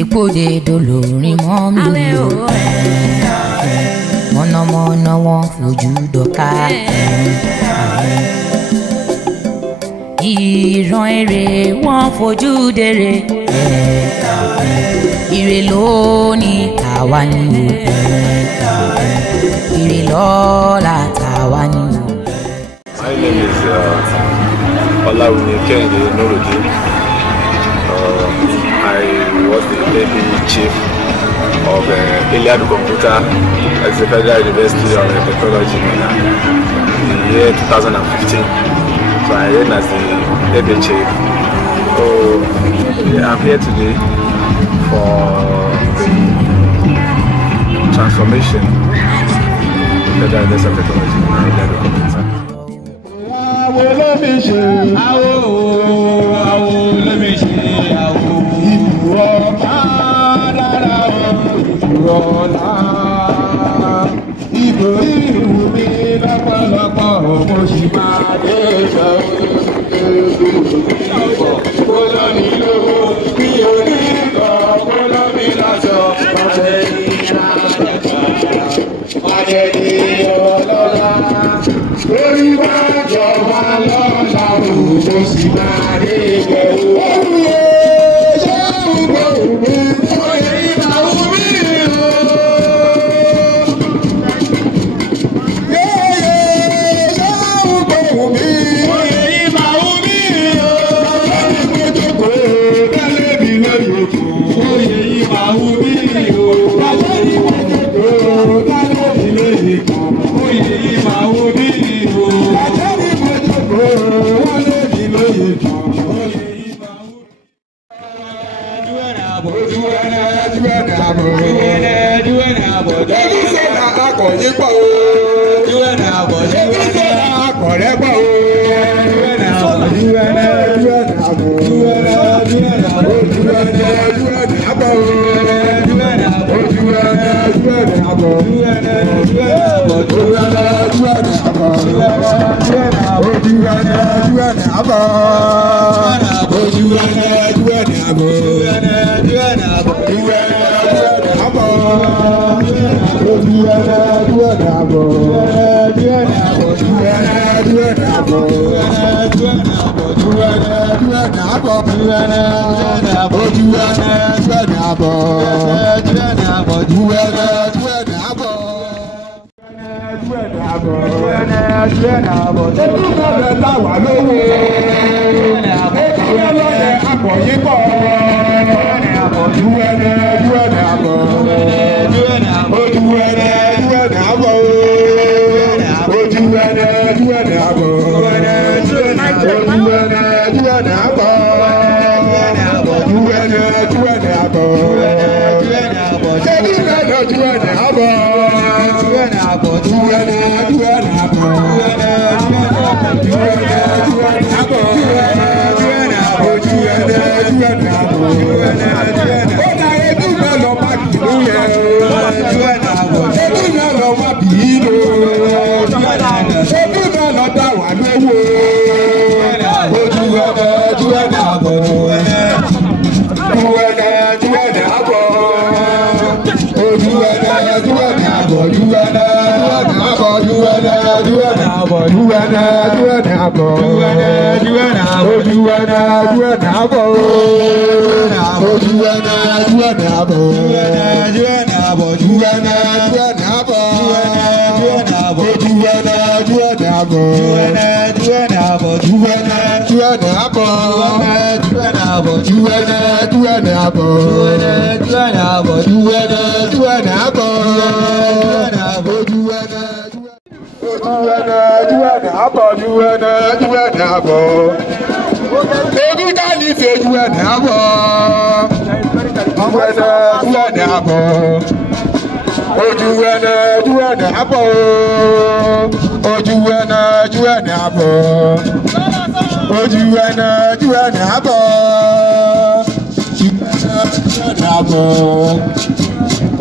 Ìpòdèdò lórin mọ́ mi lò. Mọ̀nàmọ́ná wọn fojú dọ̀ka. Ìran èrè wọn fojú dèrè. Ire ló ní tàwa ni o. Ire lọ́la tàwa ni o. My name is Kegite Nuruddin. I was the baby chief of ILYA Computer at the Federal University of Technology in the year 2015. So I ran as the baby chief. So I'm here today for the transformation of the Federal University of Technology in ILYA Computer.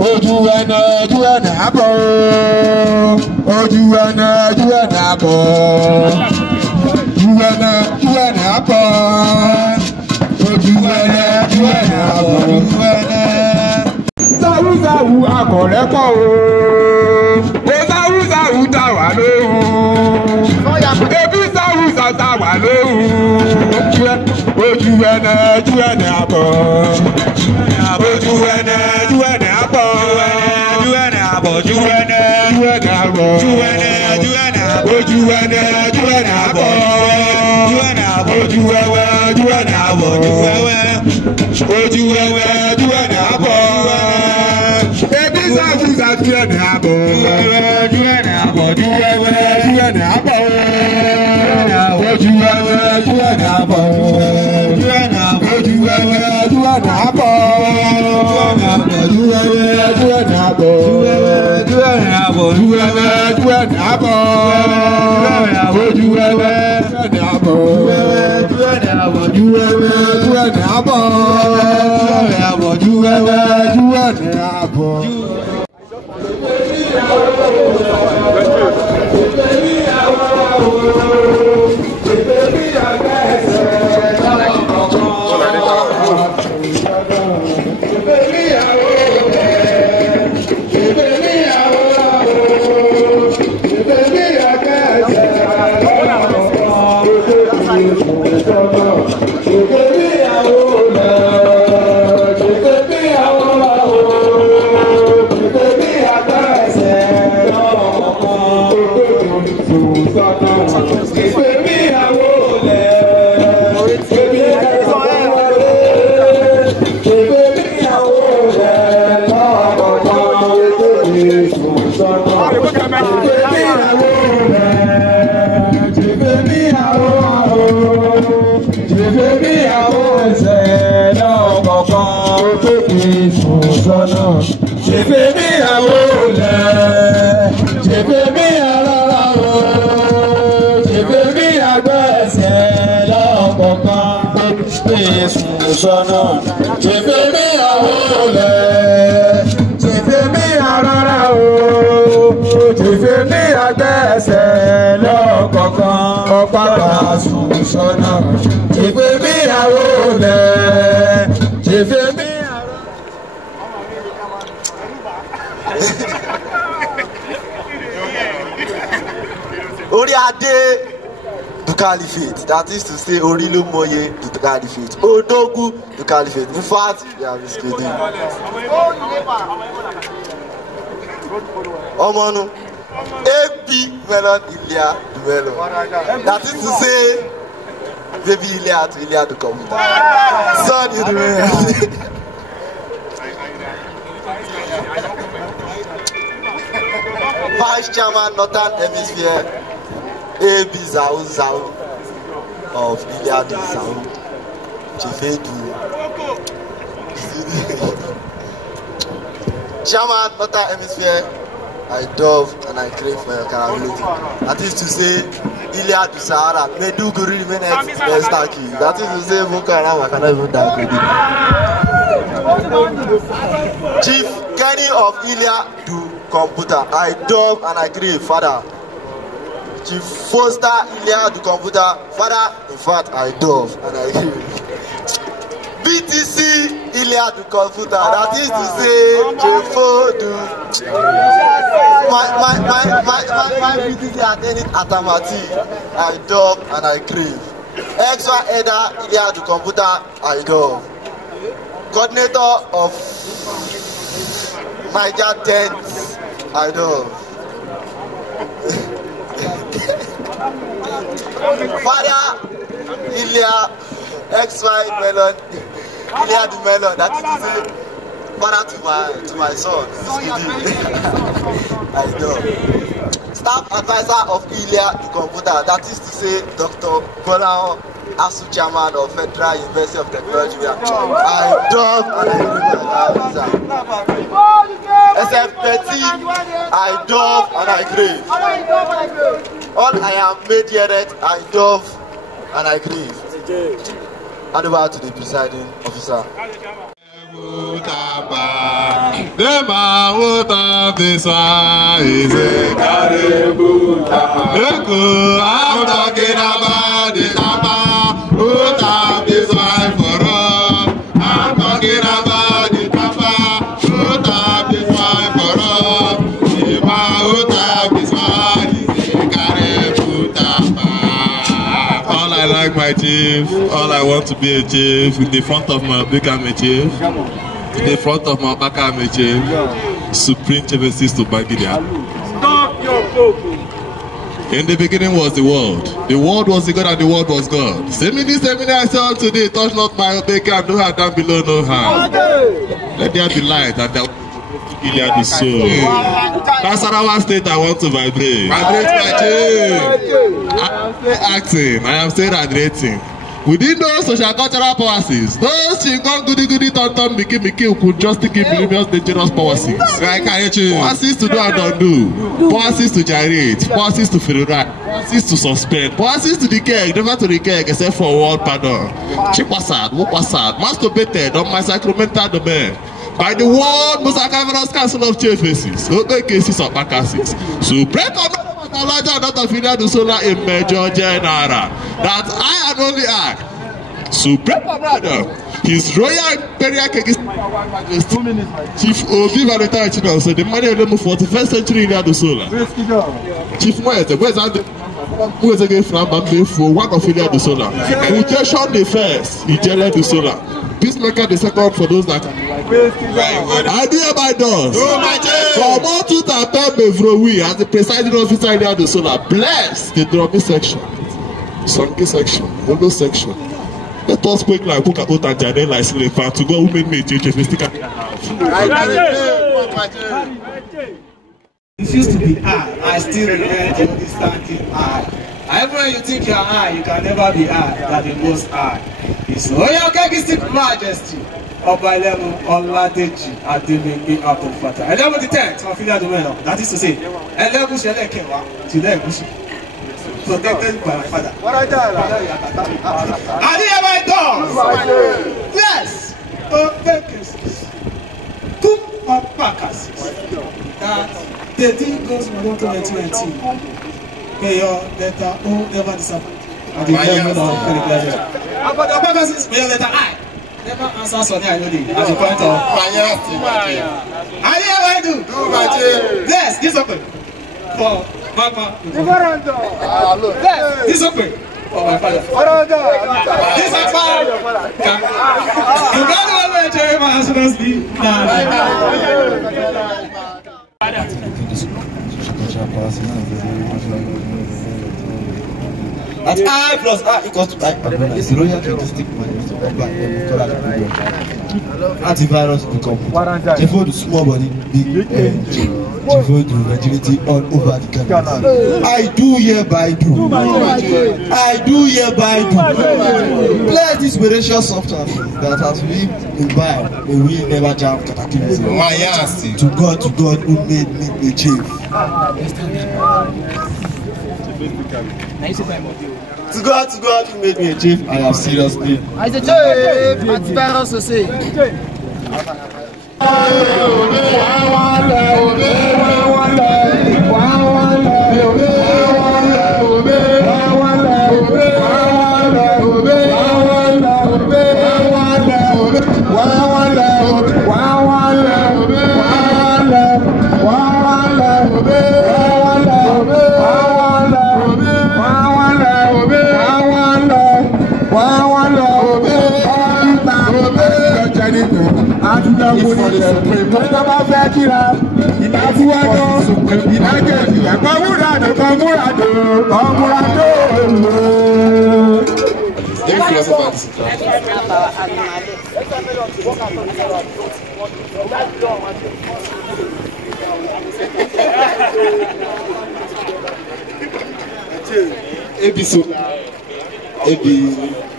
ojú ẹnẹ àbọ̀ ojú ẹnẹ àbọ̀ ojú ẹnẹ àbọ̀ ojú ẹnẹ àbọ̀ sáwùsáwù akọ̀rẹ́kọ̀ o sáwùsáwù tà wà lóhùn ebi sáwùsá tà wà lóhùn ojú ẹnẹ àbọ̀ ojú ẹnẹ àbọ̀ ojú ẹnẹ àbọ̀ ojú ẹnẹ àbọ̀ ojú ẹnẹ àbọ̀ ojú ẹnẹ àbọ̀ ojú ẹnẹ àbọ̀ ojú ẹnẹ àbọ̀ ebi sáwùsá ojú ẹnẹ àbọ̀ ojú ẹnẹ àbọ̀ ojú ẹnẹ àbọ̀ ojú ẹnẹ àbọ̀ The Caliphate, that is to say, Orilu Moye, the Caliphate, Odogu, the Caliphate. In fact, yeah, I'm just kidding. Omonu, AP Melon Ilya, the Melon. That is to say, baby Ilya to Ilya the computer. Son, you do it. Vice Chairman, Northern Hemisphere. AB Zao of ILYA Zao Chiefesis. Chairman, Northern Hemisphere, I dove and I crave for your capability. That is to say, ILYA to Sahara, Meduguri minutes, best taki. That is to say, Boko Haram, I cannot even die. Chief Kenny of ILYA to computer, I dove and I crave, Father. Chief Foster Ilya the computer, Father, in fact, I dove and I hear. BTC Ilya the computer, that is to say, Chief my BTC attending Atamati, I dove and I crave. Extra Eda Ilya the computer, I dove. Coordinator of Niger 10, I dove. Father Ilya XY Melon, Ilya the Melon, that is to say, father to my son. I know. Staff advisor of ILYA the computer, that is to say, Dr. Bolan Asu Chairman of Federal University of Technology. I dove and I SFPT, I dove and I crave. All I am made here, I dove and I crave. Hand over to the presiding officer. The mouth of this one is a Kaributa. I'm talking about the Tapa, root of this one for us. I'm talking about the Tapa, root of this one for us. The mouth of this one is a Kaributa. All I like my chief, all I want to be a chief. In the front of my big I'm a chief. In the front of my back I'm a chief. Supreme Chiefesis to Bagidia. Stop your book. In the beginning was the world. The world was the God and the world was God. Say me this, I saw today. Touch not my baker, no hand down below, no hand. Let there be light and there ILYA the soul. That's our state I want to vibrate. Vibrate my chief. I am still acting. I am still radiating. Within those social cultural policies, those chingon goody tonton miki who could just keep oblivious dangerous policies. Policies to do and undo, policies to gyrate, policies to federate, policies to suspend, policies to the keg, never to the keg except for world pardon. Chiefesis, masturbated on my sacramental domain. By the world, most carnivorous council of Chiefesis, open cases of cases. Supreme comrade of larger not of ILYA the solar in Major General. That I and only I, Supreme comrade, His Royal Imperial Kegite, Chief Obi Valentine Chino, so the money of them 41st century ILYA the solar. Chief Moete, where's that? Who is against Flambambe for one of ILYA the solar? Mutation the first, ILYA the solar. Peacemaker the second for those that I do hereby does. For more to tap Bevrowi as the presiding officer ILYA the solar. Bless the drumming section, songing section, Odo section. Let us speak like Puka Ota Jade like Silva to God who made me change if It used to be I still remain the only standing I. However, you think you are high, you can never be high. That the most high. His Royal Kegite Majesty, Obalemu Oladeji Ademenge Abdulfatah. 11 the 10th of ILYA Domeno. That is to say, 11 Shelekewa to them. Protected by my father. I did my doors. Yes. Two packers. That the thing goes from 2020. May your letter O never disappoint. At the level of Philippians. But the purpose is may your letter I never answer Sonia Ayodi at the point of I do. Yes, this open. For Mama. Yes, this open. For my father. This is fine. You got to Jerry Mahasunasli. At I plus I equals to I. It's royal characteristic antivirus become devote to small body, big devote to rigidity all over the country. I do hereby do. I do hereby do. Bless this spiritual substance that has been imbibed, may we never jam cataclysm. To God who made me a chief. To God who made me a chief, I have seriously. I said, antivirus to say.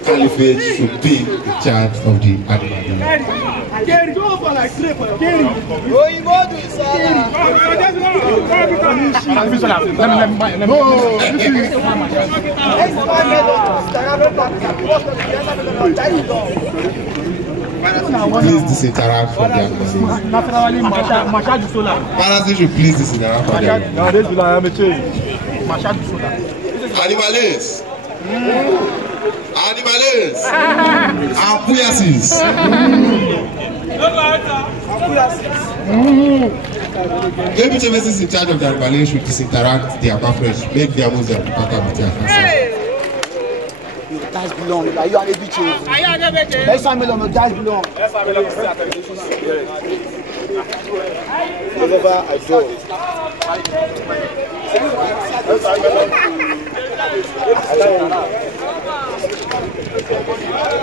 Caliphate should be in charge of the animal. please disinteract from the animals. Parents should please disinteract from the animals. Animals. Hijacked. Maybe Chiefesis is in charge of the animals should disinteract their pamphlets, make their moves and Guys belong. Are you an ABJ? Let's family on the guys belong. Whenever I go.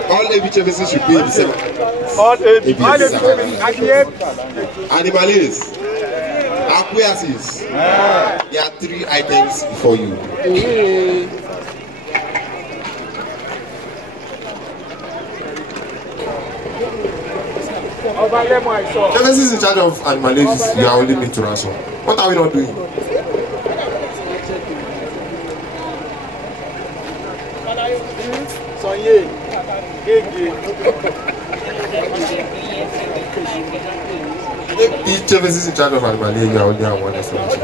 all Chiefesis should be in the same. All ABCs. Animals. Acquiesces. There are 3 items before you. Chiefesis is in charge of animals. You are only made to ransom. What are we not doing? If Chiefesis is in charge of animals, you are only on one explanation.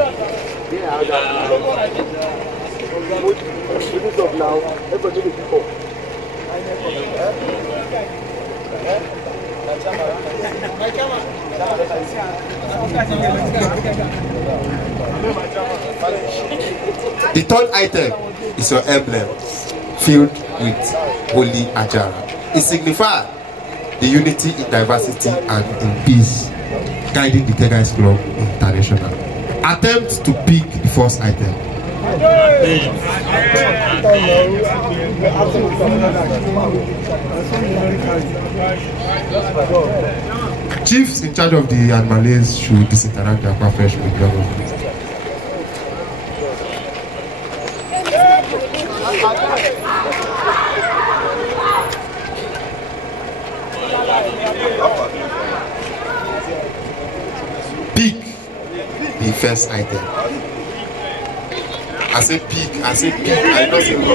The 3rd item is your emblem, filled with holy AJARA. It signifies the unity in diversity and in peace, guiding the Kegite Club International. Attempt to pick the 1st item. Chiefs in charge of the animals should disinteract their pamphlets with government. Pick the 1st item. I say pick, I don't say pick.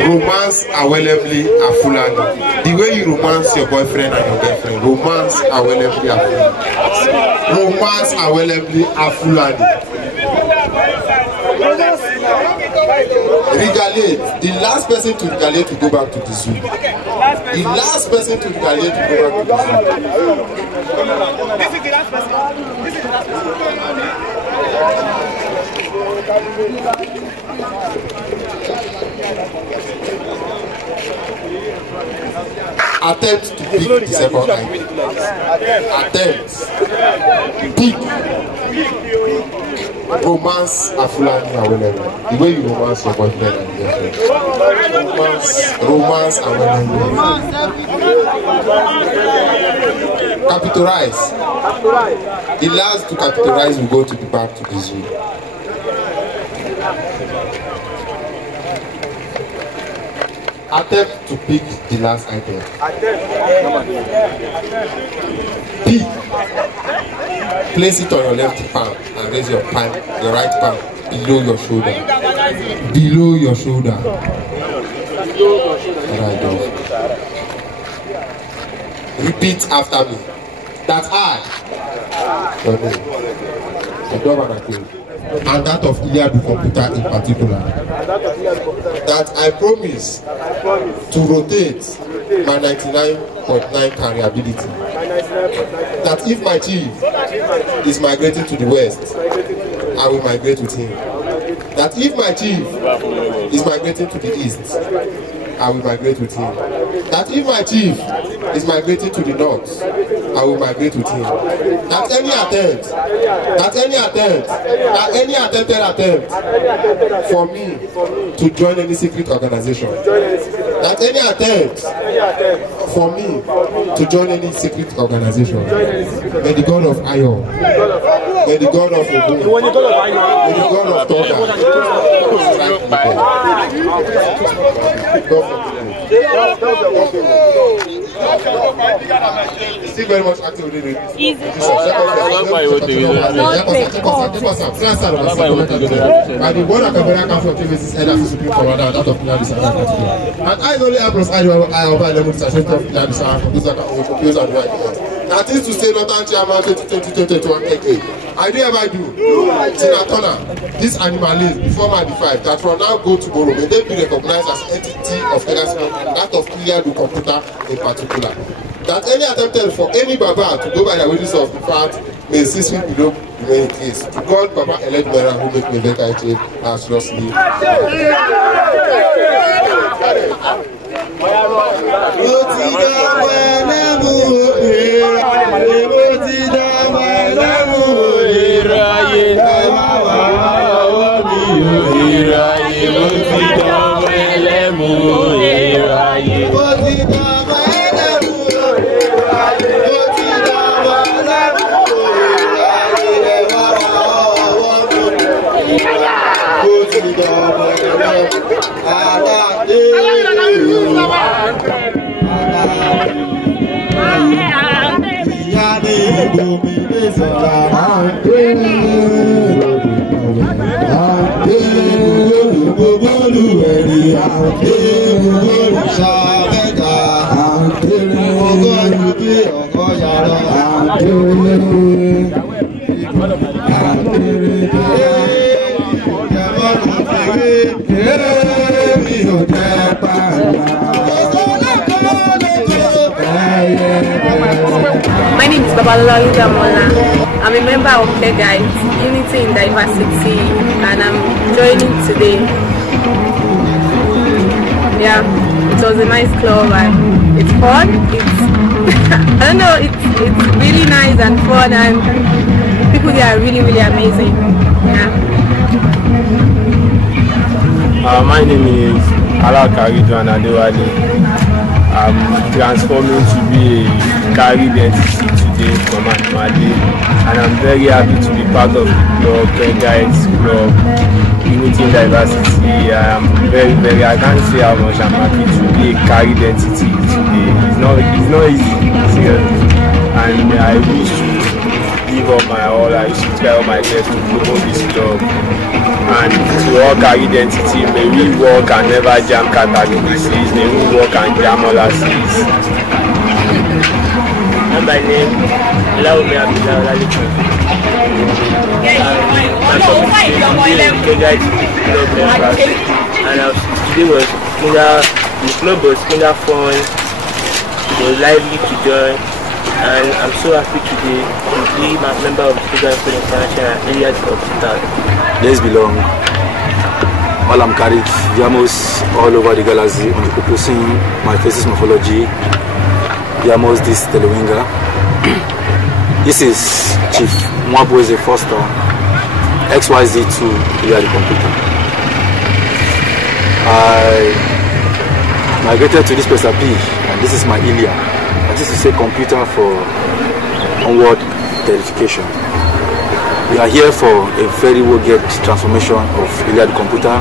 Romance awelably a Fulani. The way you romance your boyfriend and your girlfriend, romance awelably a Fulani. Romance awelably a Fulani. Regalate. The last person to regalate to go back to the zoo. The last person to regalate to go back to the zoo. This is the last person. This is the last person. Attempt to pick the 2nd item. Attempt. Pick. Romance a Fulani awelably. The way you romance your boyfriend and girlfriend. Romance awelably. Capitalize. The last to capitalize will go to the back to the zoo. Attempt to pick the last item. Pick. Place it on your left palm and raise your right palm below your shoulder. Below your shoulder. Repeat after me. That I, your name, the governor, and that of ILYA computer in particular, that I promise to rotate my 99.9 carryability. That if my chief is migrating to the west, I will migrate with him. That if my chief is migrating to the east, I will migrate with him. That if my chief is migrating to the north, I will migrate with him. That any attempted attempt for me to join any secret organization, that any attempt for me to join any secret organization, may the God of Iron, may the God of Ogun, may the God of Thunder strike me dead. Still very much active with it. Easy. And the one that can come from Chiefesis head as a supreme commander and out of Ilyas. And I only have plus I over 11 sessions of Ilyas for those that are confused and right. That is to say, Northern Chairman 2021 AK. I do ever do. Tinatona, this animalist before my 5 that will now go to Boro, may they be recognized as entity of Ilyas and that of Ilyas computer in particular. That any attempted for any Baba to go by the witness of the fact may 6 feet below the main case. To God, Baba elect Mera who make me better achieve as seriously. My name is Babalola. I'm a member of Kegite, Unity in Diversity, and I'm joining today. Yeah, it was a nice club and it's fun. It's I don't know, it's really nice and fun, and people there are really amazing. Yeah. My name is Adewale. I'm transforming to be a carried entity today from Animale, and I'm very happy to be part of the club, Kegite Club, Unity in Diversity. I can't say how much I'm happy to be a carried entity today. It's not easy, seriously. And I wish to give up my all, I wish to try all my best to promote this club. And to all carried entity, may we work and never jam categories, may we work and jam all our seas. And my name, allow me to be and today was the club was kind of fun, it was lively to join, and I'm so happy today to be a member of the Fruitful International and AIF Hospital. Days belong. All I'm carried, Yamos all over the galaxy on the proposing my thesis morphology. Yamos this Telewinga. This is Chief Mwabweze Foster, XYZ2 the computer. I migrated to this place at B, and this is my ILYA. That is to say computer for onward verification. We are here for a very well-get transformation of ILYA computer,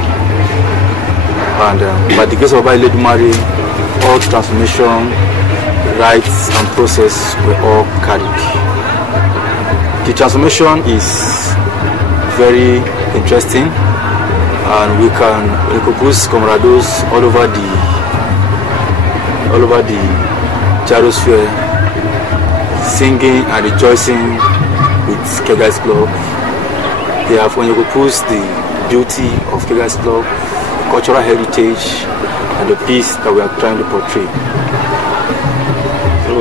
and by the grace of Baba Iledumare, all transformation, rights and process were all carried. The transformation is very interesting, and we can recognize comrados all over the gyrosphere, singing and rejoicing with Kegite Club. They have recognized the beauty of Kegite Club, cultural heritage, and the peace that we are trying to portray. So,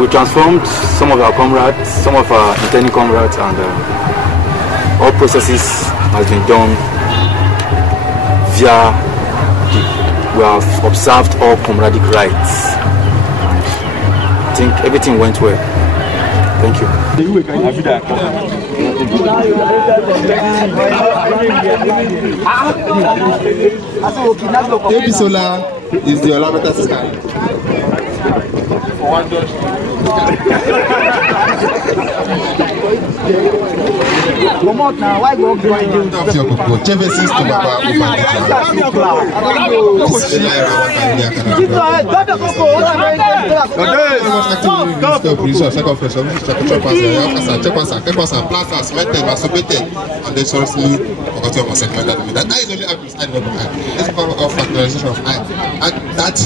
we transformed some of our comrades, some of our intending comrades, and all processes has been done via we have observed all comradic rights. I think everything went well. Thank you. Ebisola is the Olameta sister. Come out now. Why go grind you? Chiefesis to Baba. And then seriously, forgot your segment that I is only up to I don't know. It's power of factorization of I. And that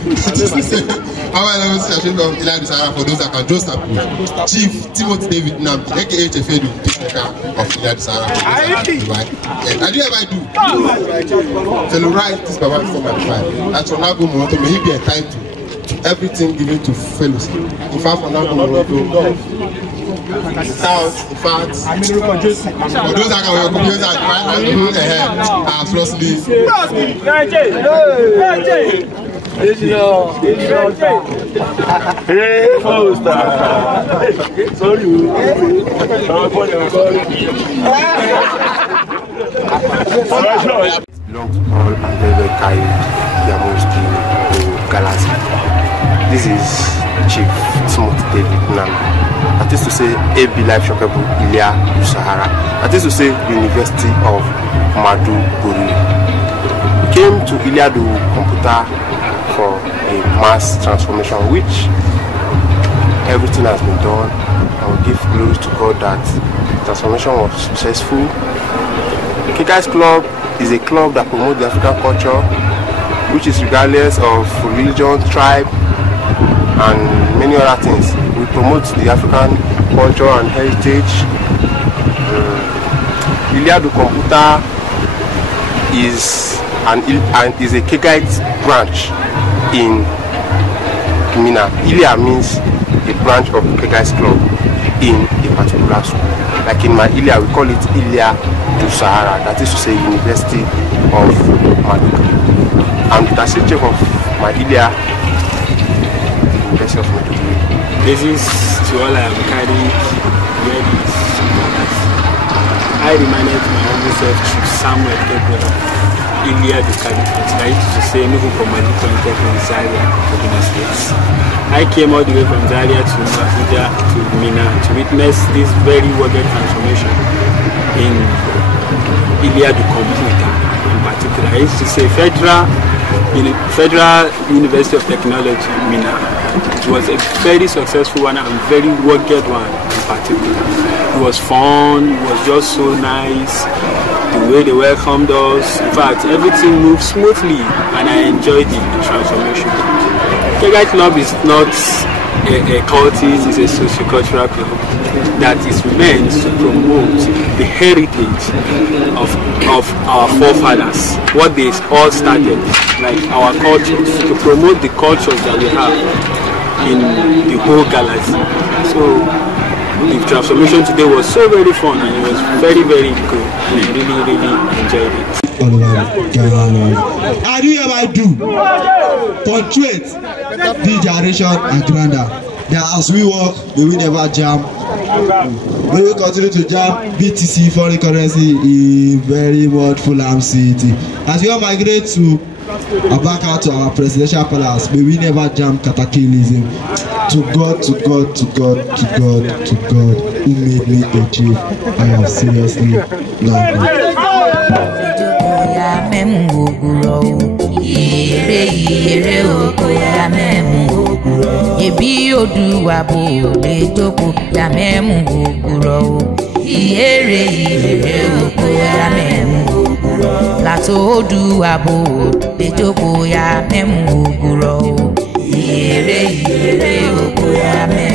how I level session of ILYA for those that can just approach. Chief Timothy David Nam, aka Chiefesis of ILYA. And you ever do? So write this Baba 4.5. That's from now go more to may he be entitled to everything given to fellows. In fact, from now go more to in fact, for those that can work computers and firstly belong to all and very carry their most to Galaxy. This is Chief Timothy David Nam. That is to say, AB Life Shockable ILYA Sahara. That is to say, University of Madu Guru. We came to ILYA Computer for a mass transformation, which everything has been done. I will give glory to God that transformation was successful. The Kegite Club is a club that promotes the African culture, which is regardless of religion, tribe, and many other things. We promote the African culture and heritage. ILYA Computer is a Kegite branch in Mina. ILYA means a branch of Kegite club in a particular school. Like in my ILYA, we call it ILYA to Sahara. That is to say, University of Maiduguri. I'm the assistant chief of my ILYA, University of Maiduguri. This is to all I am carrying ready. I reminded my own self Chief Samuel Gabriel ILYA the CALIPHATE. I used to say no from my Polytechnic in Zaria to Benin States. I came all the way from Zaria to Abuja to Mina to witness this very rugged transformation in ILYA the Computer in particular. I used to say Federal University of Technology, Mina. It was a very successful one and very rugged one in particular. It was fun, it was just so nice, the way they welcomed us. In fact, everything moved smoothly and I enjoyed the transformation. Kegite Club is not a cultist, it's a socio-cultural club that is meant to promote the heritage of our forefathers, what they all started, like our cultures, to promote the cultures that we have in the whole galaxy. So the transformation today was so very fun and it was very, very good. And I really, really enjoyed it. How do you ever do? Punctuate the generation and grander. That as we walk, we will never jam. We will continue to jam BTC foreign currency in very much full city. As we all migrate to back out to our presidential palace, may we never jam cataclysm. To God, to God, to God, to God, to God, who made me a chief. I have seriously loved it. Ebi Oduwa bo le joko ya memu oguro iyere oko ya memu oguro Lato Oduwa bo le joko ya memu oguro iyere oko ya memu